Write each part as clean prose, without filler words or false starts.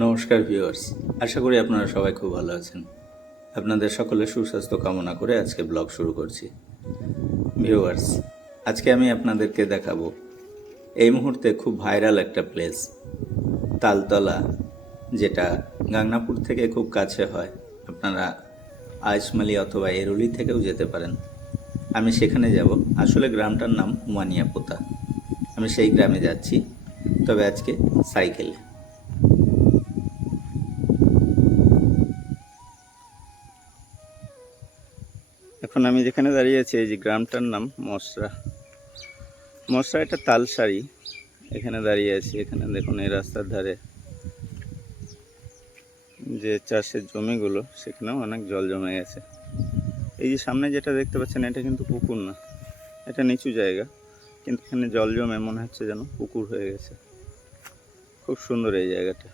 নমস্কার ভিউয়ার্স, আশা করি আপনারা সবাই খুব ভালো আছেন। আপনাদের সকলের সুস্বাস্থ্য কামনা করে আজকে ব্লগ শুরু করছি। ভিউয়ার্স, আজকে আমি আপনাদেরকে দেখাবো এই মুহূর্তে খুব ভাইরাল একটা প্লেস, তালতলা, যেটা গাংনাপুর থেকে খুব কাছে হয়। আপনারা আইসমালি অথবা এরুলি থেকেও যেতে পারেন। আমি সেখানে যাব। আসলে গ্রামটার নাম হুমানিয়াপোতা। আমি সেই গ্রামে যাচ্ছি, তবে আজকে সাইকেলে। এখন আমি যেখানে দাঁড়িয়ে আছি, এই যে গ্রামটার নাম মশরা। মশরা একটা তালসারি। এখানে দাঁড়িয়ে আছি। এখানে দেখুন, এই রাস্তার ধারে যে চাষের জমিগুলো, সেখানেও অনেক জল জমে গেছে। এই যে সামনে যেটা দেখতে পাচ্ছেন, এটা কিন্তু পুকুর না, এটা নিচু জায়গা, কিন্তু এখানে জল জমে মনে হচ্ছে যেন পুকুর হয়ে গেছে। খুব সুন্দর এই জায়গাটা।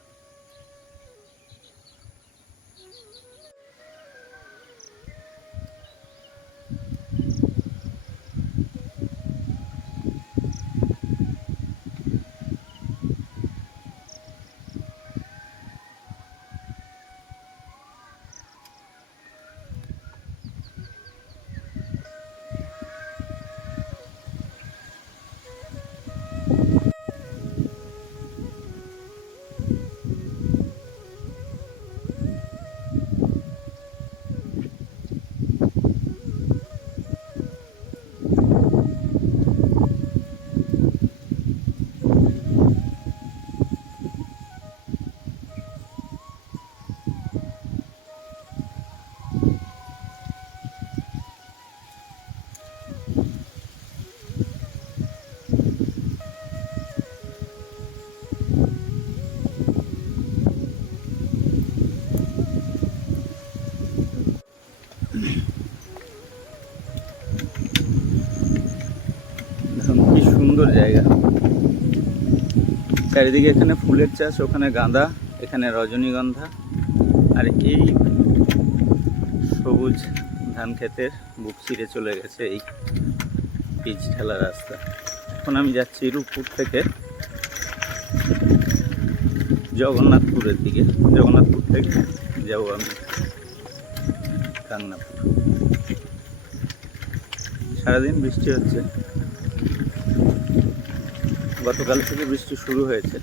দেখুন কি সুন্দর জায়গা। চারিদিকে এখানে ফুলের চাষ, ওখানে গাঁদা, এখানে রজনীগন্ধা, আর এই সবুজ ধান ক্ষেতের বুক চিরে চলে গেছে এই পিচ ঢালা রাস্তা। এখন আমি যাচ্ছি রূপপুর থেকে জগন্নাথপুরের দিকে। জগন্নাথপুর থেকে যাব আমি গাংনাপুর। সারাদিন বৃষ্টি হচ্ছে, গতকাল থেকে বৃষ্টি শুরু হয়েছে।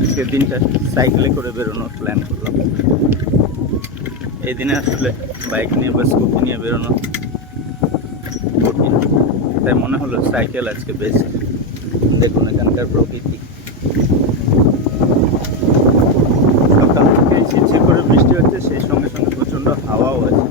আজকের দিনটা সাইকেলে করে বেরোনোর প্ল্যান করলাম। এই দিনে আসলে বাইক নিয়ে বা স্কুটি নিয়ে বেরোনো কঠিন, তাই মনে হলো সাইকেল আজকে বেস্ট। দেখুন এখানকার প্রকৃতি। সকাল থেকে ঝিরঝির করে বৃষ্টি হচ্ছে, সেই সঙ্গে সঙ্গে প্রচণ্ড হাওয়াও আছে।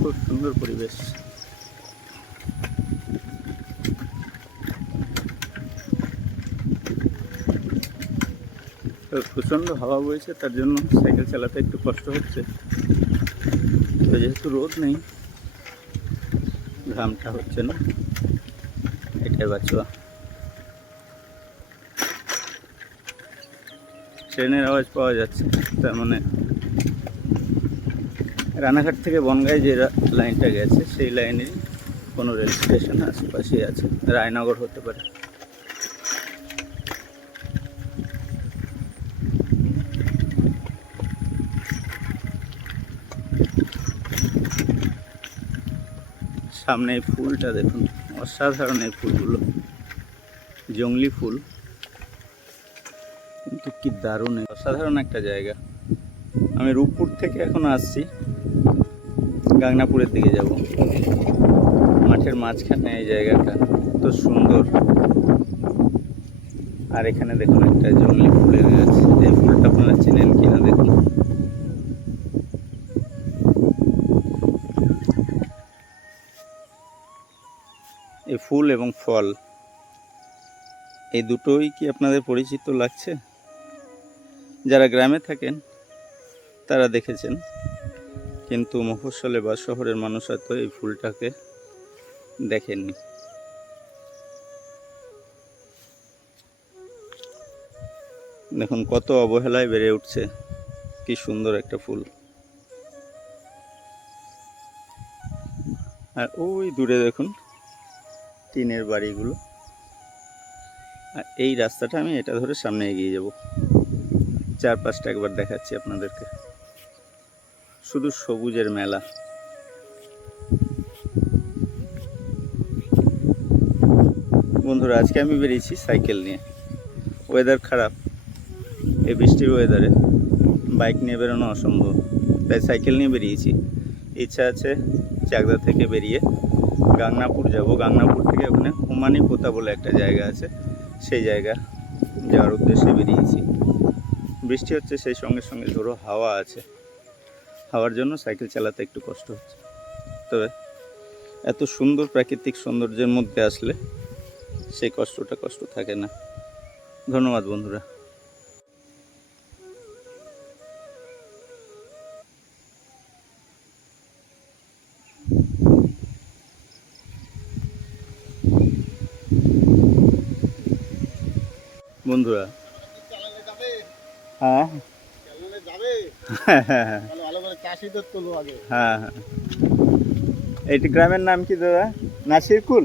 খুব সুন্দর পরিবেশ। প্রচণ্ড হাওয়া বইছে, তার জন্য সাইকেল চালাতে একটু কষ্ট হচ্ছে। তো যেহেতু রোদ নেই, ঘামটা হচ্ছে না, এটাই বাঁচুয়া। ট্রেনের আওয়াজ পাওয়া যাচ্ছে, তার মানে রানাঘাট থেকে বনগাঁয় যে লাইনটা গেছে, সেই লাইনের কোনো রেল স্টেশন আশেপাশেই আছে। রায়নগর হতে পারে। সামনে এই ফুলটা দেখুন, অসাধারণ এই ফুলগুলো, জংলি ফুল, কিন্তু কি দারুণ, অসাধারণ একটা জায়গা। আমি রূপপুর থেকে এখন আসছি, গাংনাপুরের দিকে যাব। মাঠের মাঝখানে এই জায়গাটা এত সুন্দর। আর এখানে দেখুন একটা জংলি ফুলের গাছ। এই ফুলটা আপনারা চেনেন কিনা দেখুন। ফুল এবং ফল এই দুটোই কি আপনাদের পরিচিত লাগছে? যারা গ্রামে থাকেন তারা দেখেছেন, কিন্তু মফস্বলে বা শহরের মানুষ হয়তো এই ফুলটাকে দেখেননি। দেখুন কত অবহেলায় বেড়ে উঠছে, কি সুন্দর একটা ফুল। আর ওই দূরে দেখুন টিনের বাড়িগুলো। আর এই রাস্তাটা আমি এটা ধরে সামনে এগিয়ে যাব। চারপাশটা একবার দেখাচ্ছি আপনাদেরকে, শুধু সবুজের মেলা। বন্ধুরা, আজকে আমি বেরিয়েছি সাইকেল নিয়ে। ওয়েদার খারাপ, এই বৃষ্টির ওয়েদারে বাইক নিয়ে বেরোনো অসম্ভব, তাই সাইকেল নিয়ে বেরিয়েছি। ইচ্ছা আছে চাকদা থেকে বেরিয়ে গাংনাপুর যাব। গাংনাপুর থেকে ওখানে হুমানি পোতা বলে একটা জায়গা আছে, সেই জায়গা যাওয়ার উদ্দেশ্যে বেরিয়েছি। বৃষ্টি হচ্ছে, সেই সঙ্গে সঙ্গে ঝোড়ো হাওয়া আছে। হাওয়ার জন্য সাইকেল চালাতে একটু কষ্ট হচ্ছে, তবে এত সুন্দর প্রাকৃতিক সৌন্দর্যের মধ্যে আসলে সেই কষ্ট থাকে না। ধন্যবাদ বন্ধুরা। বন্ধুরা হ্যাঁ হ্যাঁ হ্যাঁ, এইটি গ্রামের নাম কি দাদা? নাসিরকুল।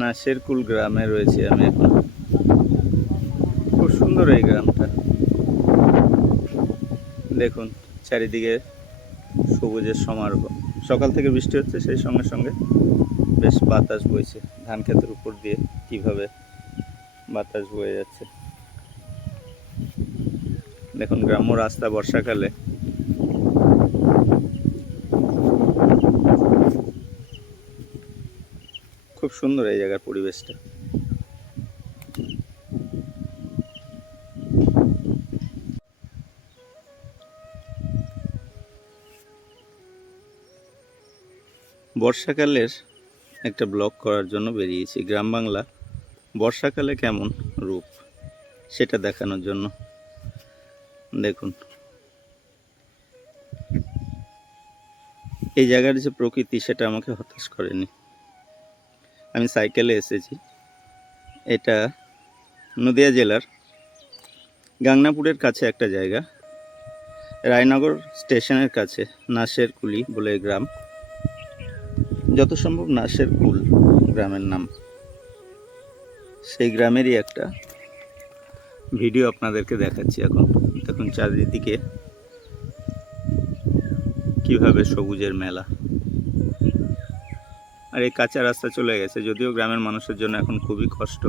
নাসিরকুল গ্রামে রয়েছি আমি এখন। খুব সুন্দর এই গ্রামটা, দেখুন চারিদিকে সবুজের সমারোহ। সকাল থেকে বৃষ্টি হচ্ছে, সেই সঙ্গে সঙ্গে বেশ বাতাস বইছে। ধান ক্ষেতের উপর দিয়ে কিভাবে বাতাস বয়ে যাচ্ছে দেখুন। গ্রাম্য রাস্তা বর্ষাকালে খুব সুন্দর এই জায়গার পরিবেশটা। বর্ষাকালের একটা ব্লগ করার জন্য বেরিয়েছি। গ্রাম বাংলা বর্ষাকালে কেমন রূপ সেটা দেখানোর জন্য। দেখুন এই জায়গার যে প্রকৃতি সেটা আমাকে হতাশ করেনি। আমি সাইকেলে এসেছি। এটা নদিয়া জেলার গাংনাপুরের কাছে একটা জায়গা, রায়নগর স্টেশনের কাছে নাসেরকুলি বলে গ্রাম। যত সম্ভব নাসেরকুল গ্রামের নাম। সেই গ্রামেরই একটা ভিডিও আপনাদেরকে দেখাচ্ছি এখন। দেখুন চারিদিকে কিভাবে সবুজের মেলা। আর এই কাঁচা রাস্তা চলে গেছে, যদিও গ্রামের মানুষের জন্য এখন খুবই কষ্ট।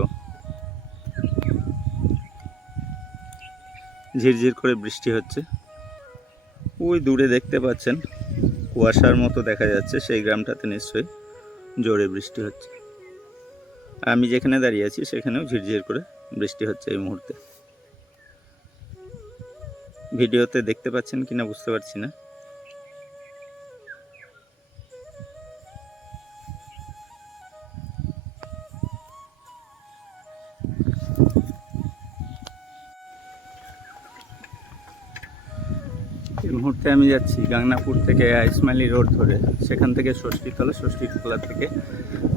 ঝিরঝির করে বৃষ্টি হচ্ছে। ওই দূরে দেখতে পাচ্ছেন কুয়াশার মতো দেখা যাচ্ছে, সেই গ্রামটাতে নিশ্চয়ই জোরে বৃষ্টি হচ্ছে। আমি যেখানে দাঁড়িয়ে আছি সেখানেও ঝিরঝির করে বৃষ্টি হচ্ছে এই মুহূর্তে। ভিডিওতে দেখতে পাচ্ছেন কিনা বুঝতে পারছি না। এই মুহূর্তে আমি যাচ্ছি গাংনাপুর থেকে ইসমাইলি রোড ধরে, সেখান থেকে ষষ্ঠীতলা থেকে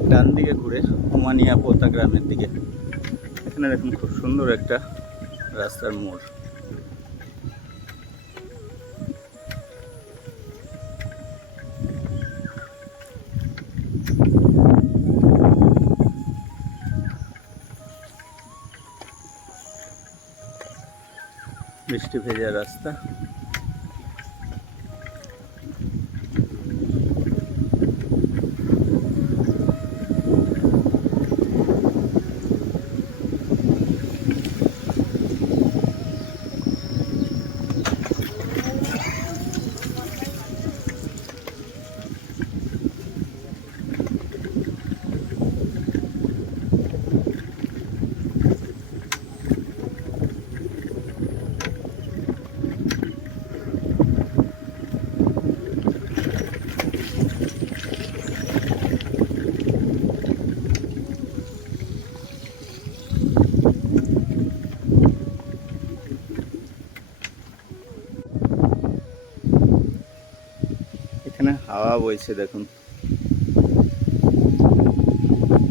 ডান দিকে ঘুরে হুমানিয়া পোতা গ্রামের দিকে। এখানে দেখুন খুব সুন্দর একটা রাস্তার মোড়। বৃষ্টি ভেজা রাস্তা। এখানে হাওয়া বইছে দেখুন।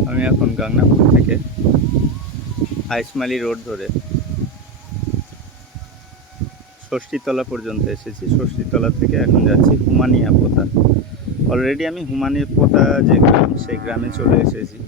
আমি এখন গাংনাপুর থেকে আইসমালি রোড ধরে ষষ্ঠীতলা পর্যন্ত এসেছি। ষষ্ঠীতলা থেকে এখন যাচ্ছি হুমানিয়া পোতা। অলরেডি আমি হুমানিয়া পোতা যে গ্রাম, সেই গ্রামে চলে এসেছি।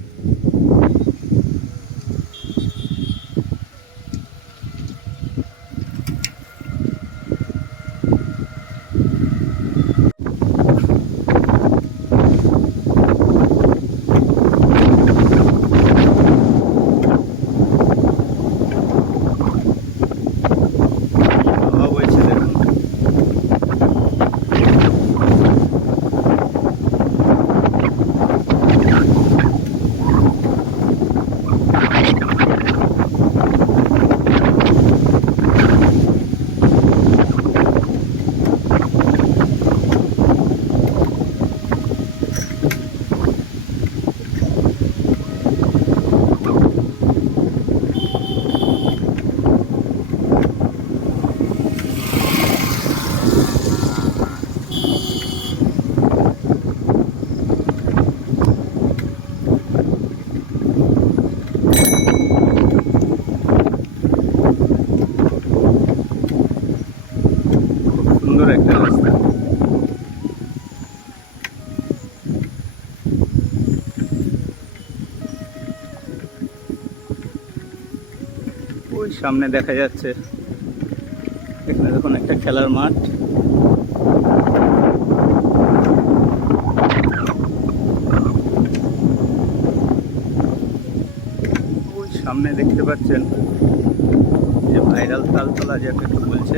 সুন্দর একটা রাস্তা। ওই সামনে দেখা যাচ্ছে, এখানে দেখুন একটা খেলার মাঠ। ওই সামনে দেখতে পাচ্ছেন যে ভাইরাল তালতলা যাকে বলছে,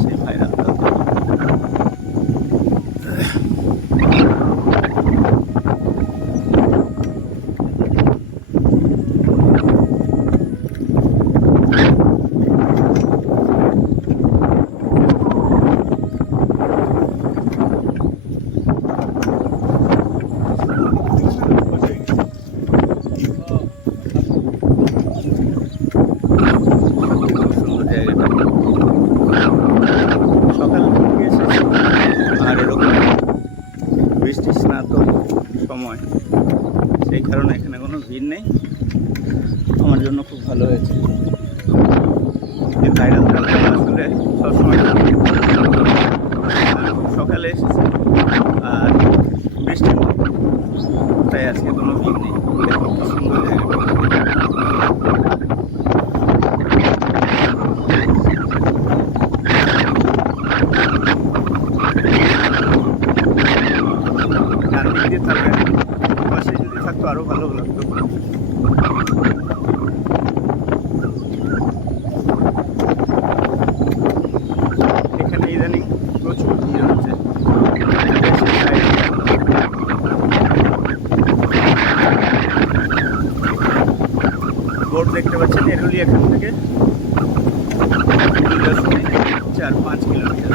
সেই ভাইরাল তালতলা। আর এরকম বৃষ্টি স্নাত সময়, সেই কারণে এখানে কোনো ভিড় নেই। আমার জন্য খুব ভালো হয়েছে। এই ভাইরাল তালতলা আসলে সবসময় সকালে এসেছে আর বৃষ্টি, তাই আজকে কোনো ভিড় নেই। দেখুন কি সুন্দর জায়গাটা। পাশে যদি থাকতো আরো ভালো লাগতো। এখানে ইদানিং প্রচুর ভিড় হচ্ছে। বোর্ড দেখতে পাচ্ছেন, এরুলি এখান থেকে 2.45 কিলোমিটার।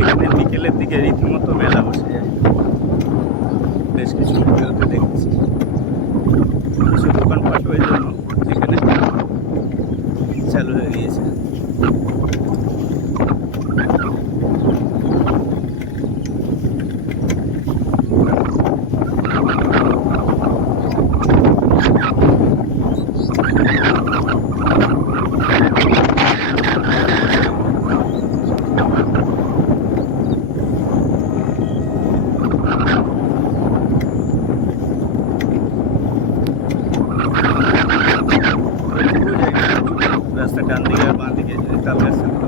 এখানে বিকেলের দিকে রীতিমতো মেলা বসে যায়। বেশ কিছু ভিডিওতে দেখেছি। কিছু দোকানপাট ওই জন্য এখানে চালু হয়ে গিয়েছে। রাস্তা ডান দিকে আর বাঁ দিকে যদি তাল গাছ থাকতো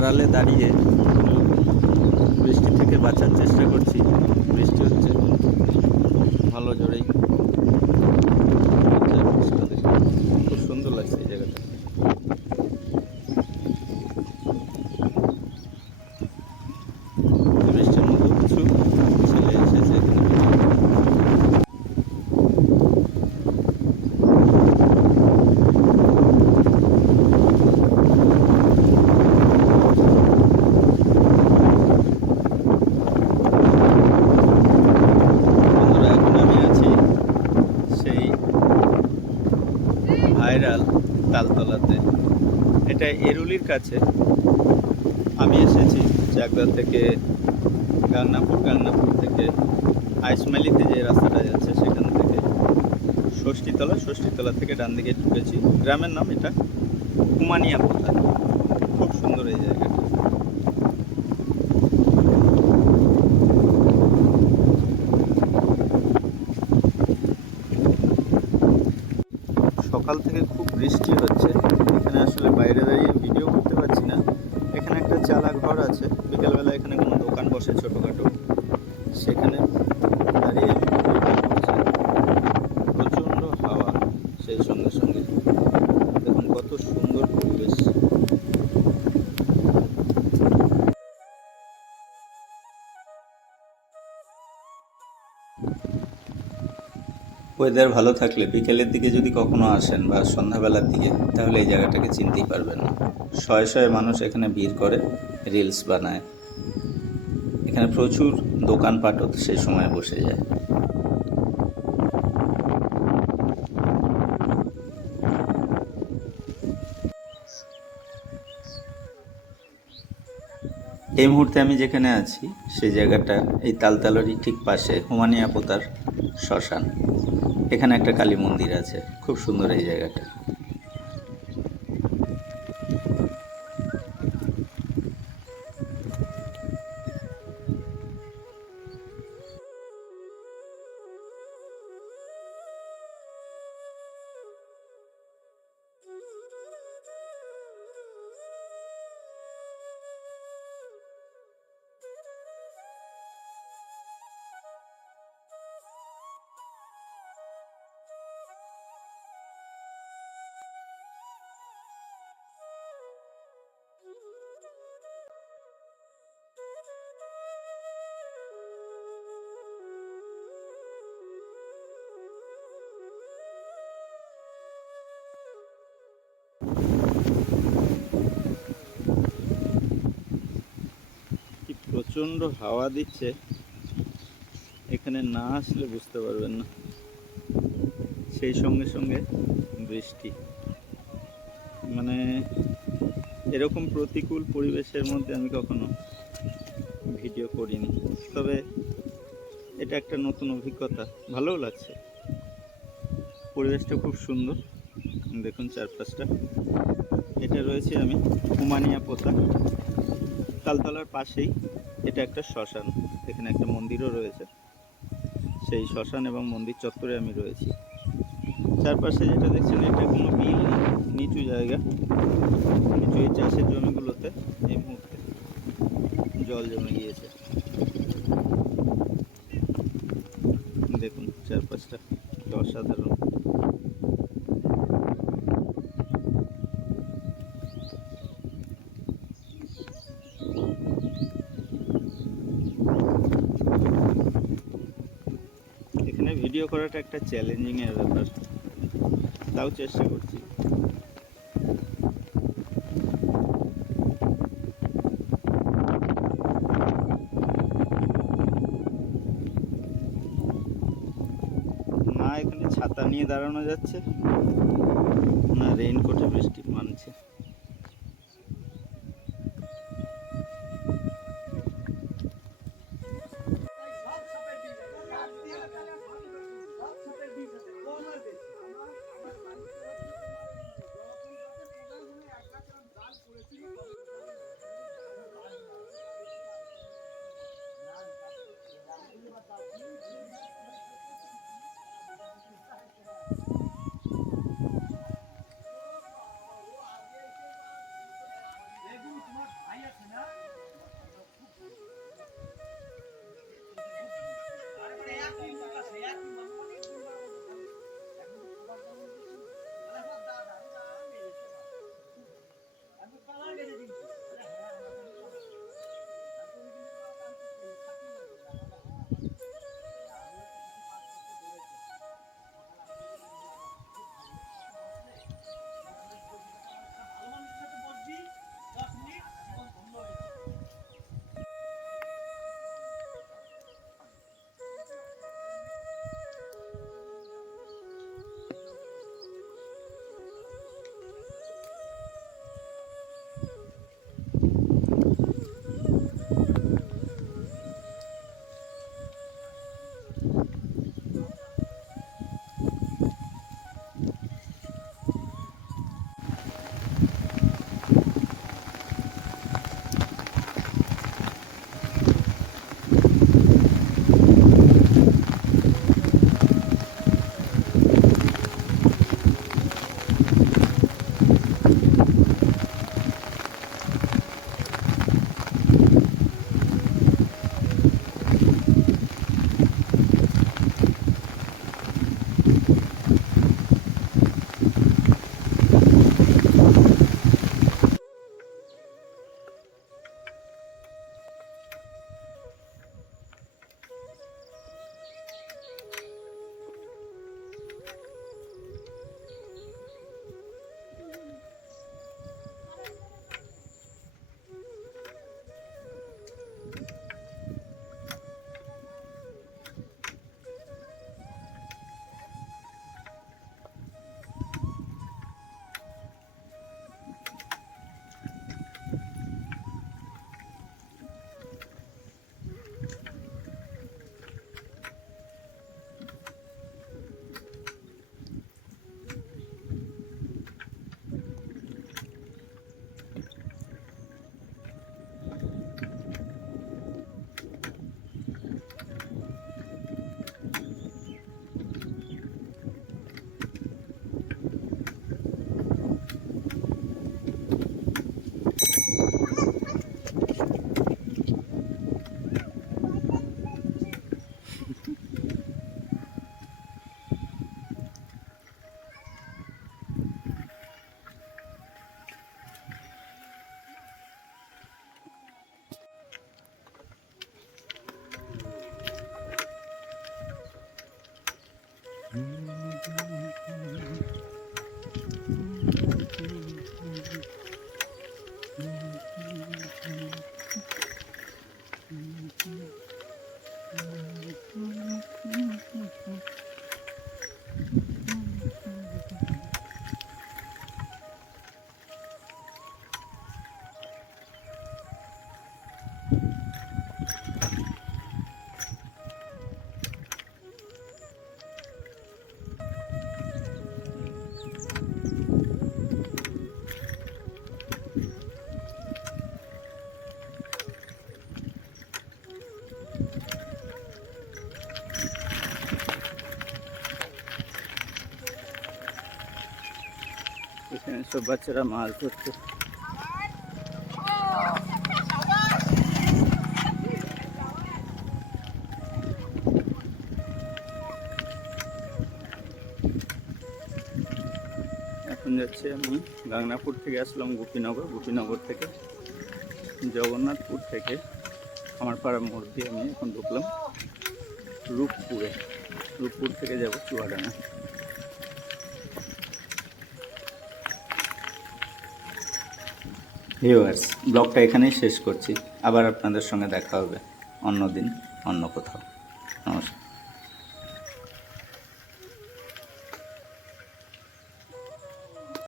আড়ালে দাঁড়িয়ে বৃষ্টি থেকে বাঁচার চেষ্টা করছি। বৃষ্টি হচ্ছে ভালো জোরেই। খুব সুন্দর লাগছে এই জায়গাটা। বৃষ্টির মতো কিছু ছেলে এসেছে এখানে। বন্ধুরা, এখন আমি আছি সেই ভাইরাল তালতলাতে। এটা এরুলির কাছে। আমি এসেছি চাকদা থেকে গাংনাপুর থেকে আইসমাইলিতে যে রাস্তাটা যাচ্ছে সেখান থেকে ষষ্ঠীতলা থেকে ডান দিকে ঢুকেছি। গ্রামের নাম এটা কুমানিয়া পোতা। খুব সুন্দর এই জায়গাটা। সকাল থেকে খুব বৃষ্টি হচ্ছে। এখানে আসলে বাইরে দাঁড়িয়ে ভিডিও করতে পারছি না। এখানে একটা চালা ঘর আছে, বিকেলবেলা এখানে কোনো দোকান বসে ছোটোখাটো, সেখানে দাঁড়িয়ে আমি ভিডিওটা করছি। প্রচণ্ড হাওয়া, সেই সঙ্গে সঙ্গে দেখুন কত সুন্দর পরিবেশ। ওয়েদার ভালো থাকলে বিকেলের দিকে যদি কখনো আসেন বা সন্ধ্যাবেলার দিকে, তাহলে এই জায়গাটাকে চিনতেই পারবেন না। শয়ে শয়ে মানুষ এখানে ভিড় করে, রিলস বানায়। এখানে প্রচুর দোকানপাটও সেই সময় বসে যায়। এই মুহূর্তে আমি যেখানে আছি সেই জায়গাটা এই তালতলারই ঠিক পাশে হুমানিয়া পোতার শ্মশান। এখানে একটা কালী মন্দির আছে। খুব সুন্দর এই জায়গাটা। কি প্রচণ্ড হাওয়া দিচ্ছে, এখানে না আসলে বুঝতে পারবেন না। সেই সঙ্গে সঙ্গে বৃষ্টি, মানে এরকম প্রতিকূল পরিবেশের মধ্যে আমি কখনো ভিডিও করিনি। তবে এটা একটা নতুন অভিজ্ঞতা, ভালোও লাগছে। পরিবেশটা খুব সুন্দর, দেখুন চারপাশটা। এটা রয়েছে আমি হুমানিয়া পোতা তালতলার পাশেই। এটা একটা শ্মশান, এখানে একটা মন্দিরও রয়েছে। সেই শ্মশান এবং মন্দির চত্বরে আমি রয়েছি। চারপাশে যেটা দেখছেন এটা কোনো বিল না, নিচু জায়গা। নিচু এই চাষের জমিগুলোতে এই মুহূর্তে জল জমে গিয়েছে। দেখুন চারপাশটা কি অসাধারণ। এখানে ভিডিও করাটা একটা চ্যালেঞ্জিং এর ব্যাপার, তাও চেষ্টা করছি। না এখানে ছাতা নিয়ে দাঁড়ানো যাচ্ছে, না রেইনকোটে বৃষ্টি মানছে। সব বাচ্চারা মাছ ধরছে। এখন যাচ্ছি আমি গাংনাপুর থেকে আসলাম গোপীনগর, গোপীনগর থেকে জগন্নাথপুর থেকে আমার পাড়া মোড় দিয়ে আমি এখন ঢুকলাম রূপপুরে। রূপপুর থেকে যাব চুয়াডাঙ্গা। ভিউয়ার্স, ব্লগটা এখানেই শেষ করছি। আবার আপনাদের সঙ্গে দেখা হবে অন্য দিন, অন্য কোথাও। নমস্কার।